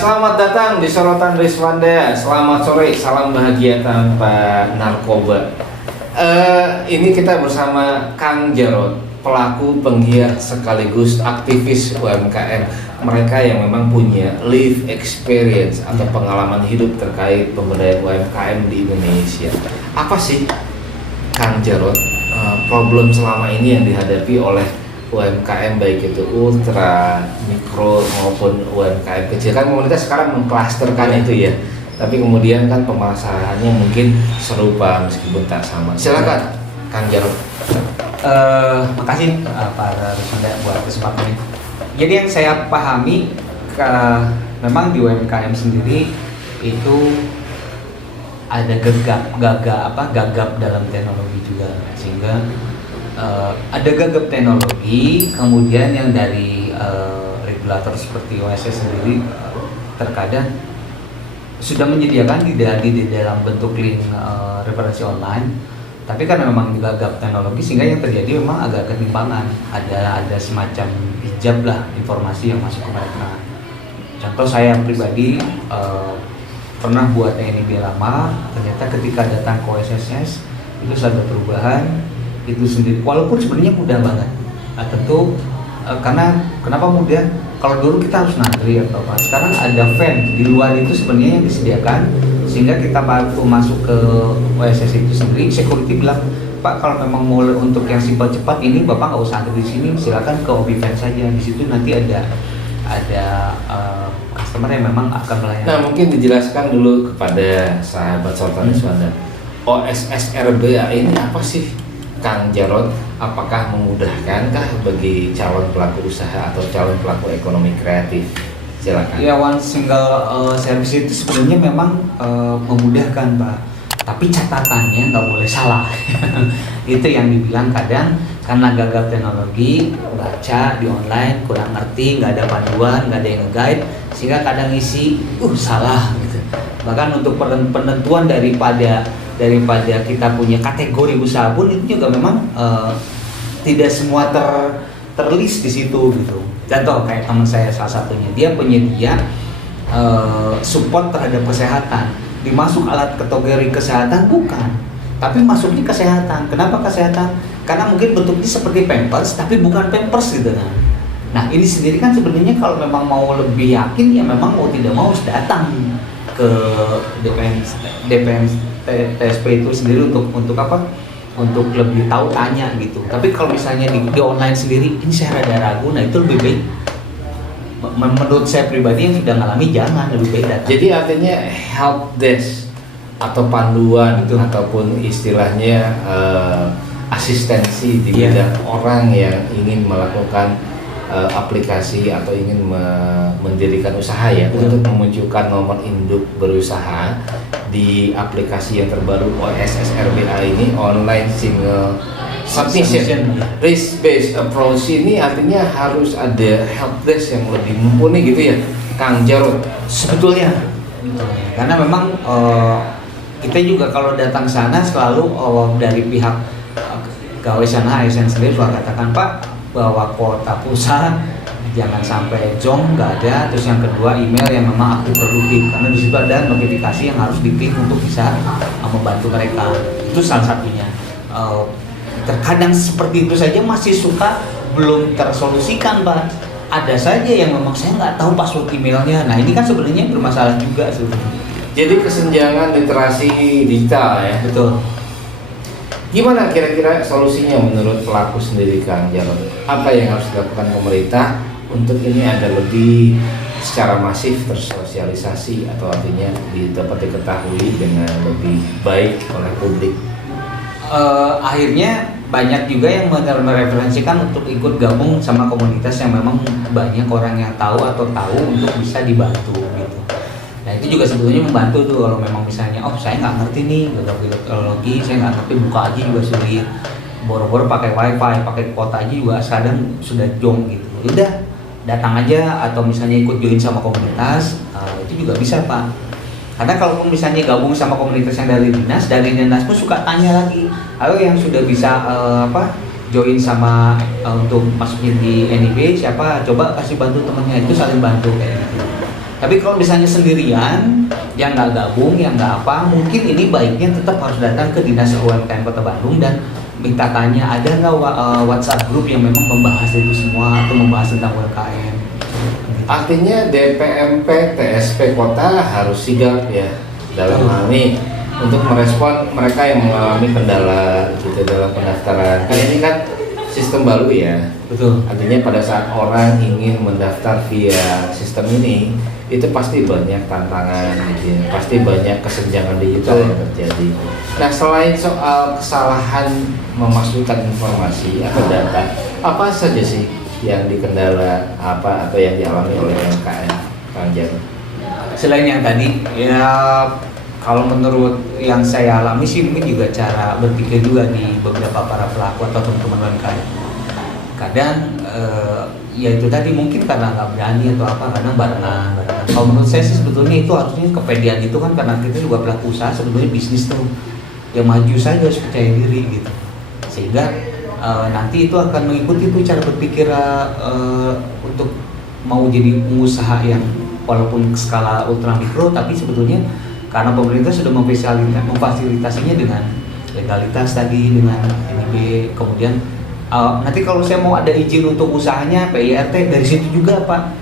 Selamat datang di Sorotan Rizwanda. Selamat sore, salam bahagia tanpa narkoba. Ini kita bersama Kang Jarod, pelaku penggiat sekaligus aktivis UMKM. Mereka yang memang punya live experience atau pengalaman hidup terkait pemberdayaan UMKM di Indonesia. Apa sih, Kang Jarod, problem selama ini yang dihadapi oleh UMKM baik itu ultra, mikro maupun UMKM kecil? Kan komunitas sekarang mengklasterkan itu ya, tapi kemudian kan pemasarannya mungkin serupa meskipun tak sama. Silakan Kang Jarod. Makasih Pak Rizwanda buat kesempatan ini. Jadi yang saya pahami, memang di UMKM sendiri itu ada gagap dalam teknologi juga, sehingga ada gagap teknologi, kemudian yang dari regulator seperti OSS sendiri terkadang sudah menyediakan di dalam bentuk link referensi online, tapi karena memang gagap teknologi sehingga yang terjadi memang agak ketimpangan, ada semacam hijab lah informasi yang masuk ke mereka. Contoh saya pribadi pernah buat NIB lama, ternyata ketika datang ke OSS itu ada perubahan itu sendiri, walaupun sebenarnya mudah banget. Tentu karena kenapa mudah? Kalau dulu kita harus ngantri atau apa, sekarang ada van di luar itu sebenarnya yang disediakan, sehingga kita waktu masuk ke OSS itu sendiri, security bilang, Pak, kalau memang mau untuk yang simpel cepat ini Bapak nggak usah antri di sini, silakan ke OB van saja. Di situ nanti ada customer yang memang akan melayani. Nah, mungkin dijelaskan dulu kepada sahabat Sorotan Rizwanda, OSS RBA ini apa sih, Kang Jarod? Apakah memudahkankah bagi calon pelaku usaha atau calon pelaku ekonomi kreatif? Silakan. Ya, one single service itu sebenarnya memang memudahkan, Pak. Tapi catatannya nggak boleh salah. Itu yang dibilang kadang karena gagap teknologi, baca di online kurang ngerti, nggak ada panduan, nggak ada yang nge-guide, sehingga kadang isi salah gitu. Bahkan untuk penentuan daripada kita punya kategori usaha pun itu juga memang tidak semua terlist di situ gitu. Contoh kayak teman saya salah satunya, dia penyedia support terhadap kesehatan, dimasuk alat kategori kesehatan bukan, tapi masuknya kesehatan. Kenapa kesehatan? Karena mungkin bentuknya seperti pampers tapi bukan pampers gitu kan. Nah ini sendiri kan sebenarnya kalau memang mau lebih yakin ya memang mau tidak mau harus datang ke DPM TSP itu sendiri untuk apa? Untuk lebih tahu tanya gitu. Tapi kalau misalnya di online sendiri, ini saya rada ragu. Nah itu lebih baik. Menurut saya pribadi yang sudah ngalami jangan, lebih baik datang. Jadi artinya help desk atau panduan itu ataupun istilahnya asistensi di bidang orang yang ingin melakukan aplikasi atau ingin mendirikan usaha ya, untuk memunculkan nomor induk berusaha di aplikasi yang terbaru OSS RBA ini, online single submission risk based approach ini. Artinya harus ada help desk yang lebih mumpuni gitu ya, Kang Jarod? Sebetulnya karena memang kita juga kalau datang sana selalu dari pihak gawe sana ASN sendiri selalu katakan, Pak, bahwa kuota pulsa jangan sampai jong, nggak ada. Terus yang kedua, email yang memang aktif produktif, karena di situ ada notifikasi yang harus diklik untuk bisa membantu mereka. Itu salah satunya. Terkadang seperti itu saja masih suka belum tersolusikan, Pak. Ada saja yang memang saya nggak tahu password emailnya. Nah ini kan sebenarnya bermasalah juga sebenarnya. Jadi kesenjangan literasi digital ya. Betul. Gimana kira-kira solusinya menurut pelaku sendiri, Kang Jarod? Apa yang harus dilakukan pemerintah untuk ini ada lebih secara masif tersosialisasi atau artinya dapat diketahui dengan lebih baik oleh publik? Akhirnya banyak juga yang mereferensikan untuk ikut gabung sama komunitas yang memang banyak orang yang tahu atau tahu untuk bisa dibantu gitu. Nah itu juga sebetulnya membantu tuh kalau memang misalnya, oh saya nggak ngerti nih gagap teknologi, saya nggak ngerti buka aja juga sulit, boro-boro pakai wifi, pakai kuota aja juga kadang sudah jong gitu. Udah datang aja atau misalnya ikut join sama komunitas, itu juga bisa, Pak. Karena kalau misalnya gabung sama komunitas yang dari dinas pun suka tanya lagi, ayo yang sudah bisa join sama untuk masuknya di NIB siapa, coba kasih bantu temennya, itu saling bantu kayak gitu. Tapi kalau misalnya sendirian, yang nggak gabung, yang nggak apa, mungkin ini baiknya tetap harus datang ke Dinas UMKM Kota Bandung dan minta tanya ada nggak WhatsApp grup yang memang membahas itu semua atau membahas tentang UMKM. Artinya DPMP TSP Kota harus sigap ya dalam hal ini untuk merespon mereka yang mengalami kendala gitu dalam pendaftaran. Kan ini kan sistem baru ya. Betul. Artinya pada saat orang ingin mendaftar via sistem ini, itu pasti banyak tantangan gitu ya. Pasti banyak kesenjangan digital yang terjadi. Nah, selain soal kesalahan memasukkan informasi atau data, apa saja sih yang dikendala apa atau yang dialami oleh UMKM, Kang Jarod? Selain yang tadi, ya kalau menurut yang saya alami sih mungkin juga cara berpikir juga di beberapa para pelaku atau teman-teman UMKM. Kadang ya itu tadi mungkin karena nggak berani atau apa, kadang barengan. Kalau menurut saya sih sebetulnya itu harusnya kepedean itu kan karena kita juga pelaku usaha sebetulnya bisnis tuh yang maju saja harus percaya diri gitu. Sehingga nanti itu akan mengikuti itu cara berpikir untuk mau jadi pengusaha yang walaupun skala ultra mikro tapi sebetulnya karena pemerintah sudah memfasilitasinya dengan legalitas tadi dengan NIB, kemudian nanti kalau saya mau ada izin untuk usahanya PIRT dari situ juga Pak.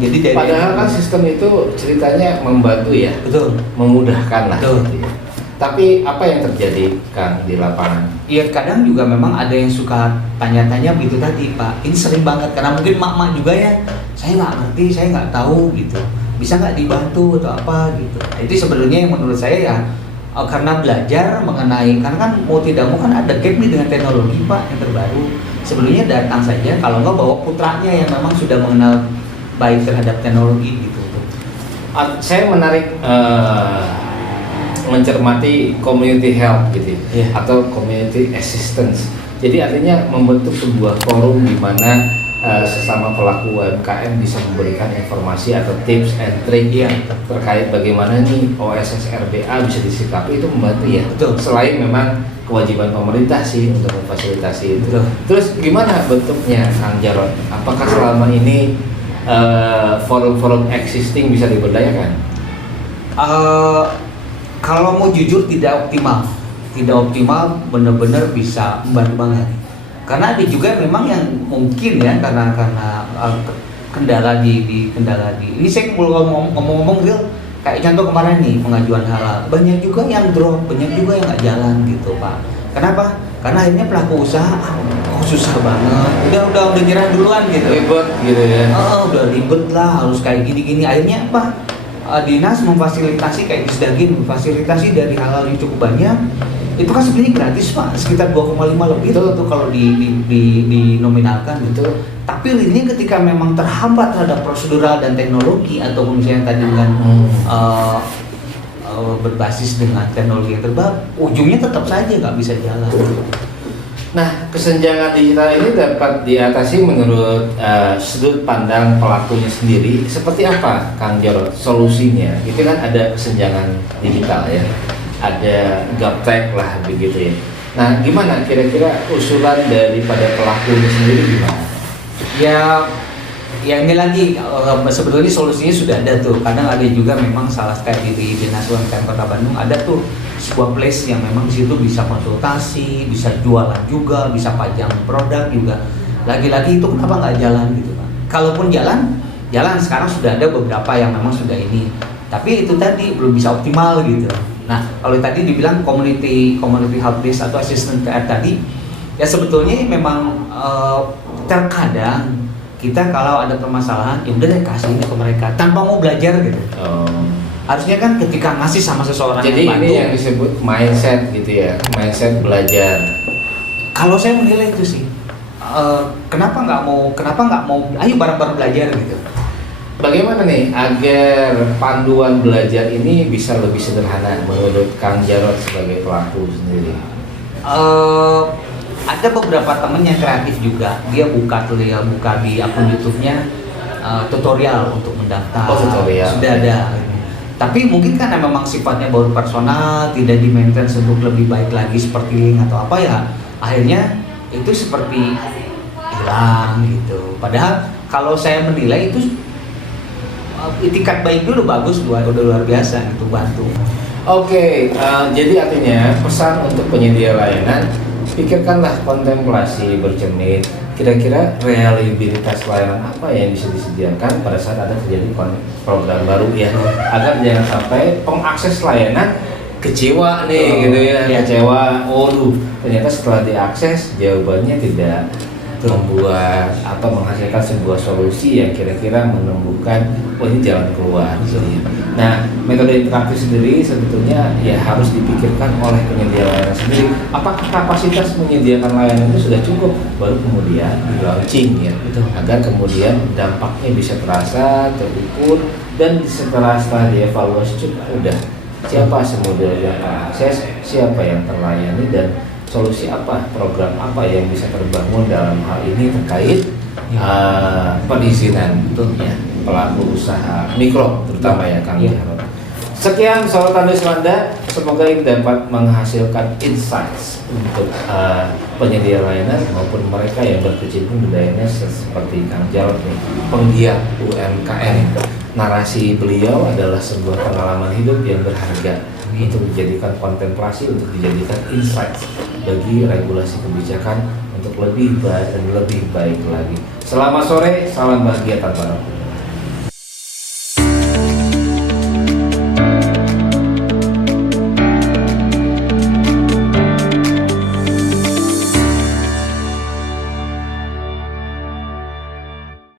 Jadi dari padahal kan sistem itu ceritanya membantu ya, betul, memudahkan lah. Betul. Gitu ya. Tapi apa yang terjadi Kang di lapangan? Iya kadang juga memang ada yang suka tanya-tanya begitu tadi Pak. Ini sering banget karena mungkin mak-mak juga ya, saya nggak ngerti, saya nggak tahu gitu. Bisa nggak dibantu atau apa gitu. Nah, itu sebenarnya yang menurut saya ya karena belajar mengenai karena kan mau tidak mau kan ada gap nih dengan teknologi Pak yang terbaru. Sebelumnya datang saja kalau nggak bawa putranya yang memang sudah mengenal baik terhadap teknologi gitu. Saya menarik mencermati community help gitu Yeah. atau community assistance. Jadi artinya membentuk sebuah forum di mana sesama pelaku UMKM bisa memberikan informasi atau tips and trick yang terkait bagaimana nih OSS RBA bisa disikapi, itu membantu ya. Betul. Selain memang kewajiban pemerintah sih untuk memfasilitasi itu. Betul. Terus gimana bentuknya Kang Jarod? Apakah selama ini forum-forum existing bisa diberdayakan? Kalau mau jujur tidak optimal, benar-benar bisa membantu banget. Karena ada juga memang yang mungkin ya karena kendala di ini saya ngomong real kayak contoh kemarin nih pengajuan halal banyak juga yang drop, banyak juga yang nggak jalan gitu Pak. Kenapa? Karena akhirnya pelaku usaha susah banget, udah nyerah duluan gitu. Ribet gitu ya. Udah ribet lah harus kayak gini-gini. Akhirnya apa? Dinas memfasilitasi kayak Disdagin memfasilitasi dari halal yang cukup banyak. Itu kan sebenarnya gratis Pak, sekitar 2,5 lebih itu kalau dinominalkan gitu. Tapi ini ketika memang terhambat terhadap prosedural dan teknologi ataupun misalnya tadi dengan berbasis dengan teknologi yang terbaru, ujungnya tetap saja nggak bisa jalan. Nah, kesenjangan digital ini dapat diatasi menurut sudut pandang pelakunya sendiri. Seperti apa, Kang Jarod, solusinya? Itu kan ada kesenjangan digital ya, ada gaptek lah begitu ya. Nah, gimana kira-kira usulan daripada pelakunya sendiri gimana? Ya ini lagi sebetulnya solusinya sudah ada tuh. Kadang ada juga memang salah kayak di Dinas UMKM Kota Bandung ada tuh sebuah place yang memang di situ bisa konsultasi, bisa jualan juga, bisa pajang produk juga. Lagi-lagi itu kenapa nggak jalan gitu Pak? Kalaupun jalan sekarang sudah ada beberapa yang memang sudah ini. Tapi itu tadi belum bisa optimal gitu. Nah kalau tadi dibilang community help desk atau assistant care tadi, ya sebetulnya memang terkadang kita kalau ada permasalahan ya udah deh kasih ini ke mereka tanpa mau belajar gitu. Harusnya kan ketika ngasih sama seseorang jadi yang ini yang disebut mindset gitu ya, mindset belajar. Kalau saya menilai itu sih kenapa nggak mau ayo bareng-bareng belajar gitu. Bagaimana nih agar panduan belajar ini bisa lebih sederhana menurut Kang Jarod sebagai pelaku sendiri? Ada beberapa temen yang kreatif juga, dia buka di akun YouTube-nya tutorial untuk mendaftar. Tutorial. Sudah ada. Tapi mungkin karena memang sifatnya baru personal, tidak di-maintain untuk lebih baik lagi seperti link atau apa ya, akhirnya itu seperti hilang gitu. Padahal kalau saya menilai itu itikat baik dulu bagus, udah luar biasa itu bantu. Oke, jadi artinya pesan untuk penyedia layanan, pikirkanlah kontemplasi bercermin, kira-kira reliabilitas layanan apa yang bisa disediakan pada saat ada terjadi program baru ya, agar jangan sampai pengakses layanan kecewa nih gitu ya, kecewa, ternyata setelah diakses jawabannya tidak membuat atau menghasilkan sebuah solusi yang kira-kira menumbuhkan ini jalan keluar gitu ya. Nah, metode interaktif sendiri sebetulnya ya harus dipikirkan oleh penyedia layanan sendiri. Apakah kapasitas menyediakan layanan itu sudah cukup, baru kemudian di launching ya, agar kemudian dampaknya bisa terasa, terukur, dan setelah dievaluasi cukup udah siapa semodel yang terakses, siapa yang terlayani, dan solusi apa, program apa yang bisa terbangun dalam hal ini terkait perizinan ya, pelaku usaha mikro terutama ya Kang Jarod. Sekian sorotan Luis Wanda, semoga ini dapat menghasilkan insights untuk penyedia layanan maupun mereka yang berkecimpung di layanan seperti Kang Jarod nih, penggiat UMKM. Narasi beliau adalah sebuah pengalaman hidup yang berharga untuk dijadikan kontemplasi, untuk dijadikan insights bagi regulasi kebijakan untuk lebih baik dan lebih baik lagi. Selamat sore, salam bahagia tanpa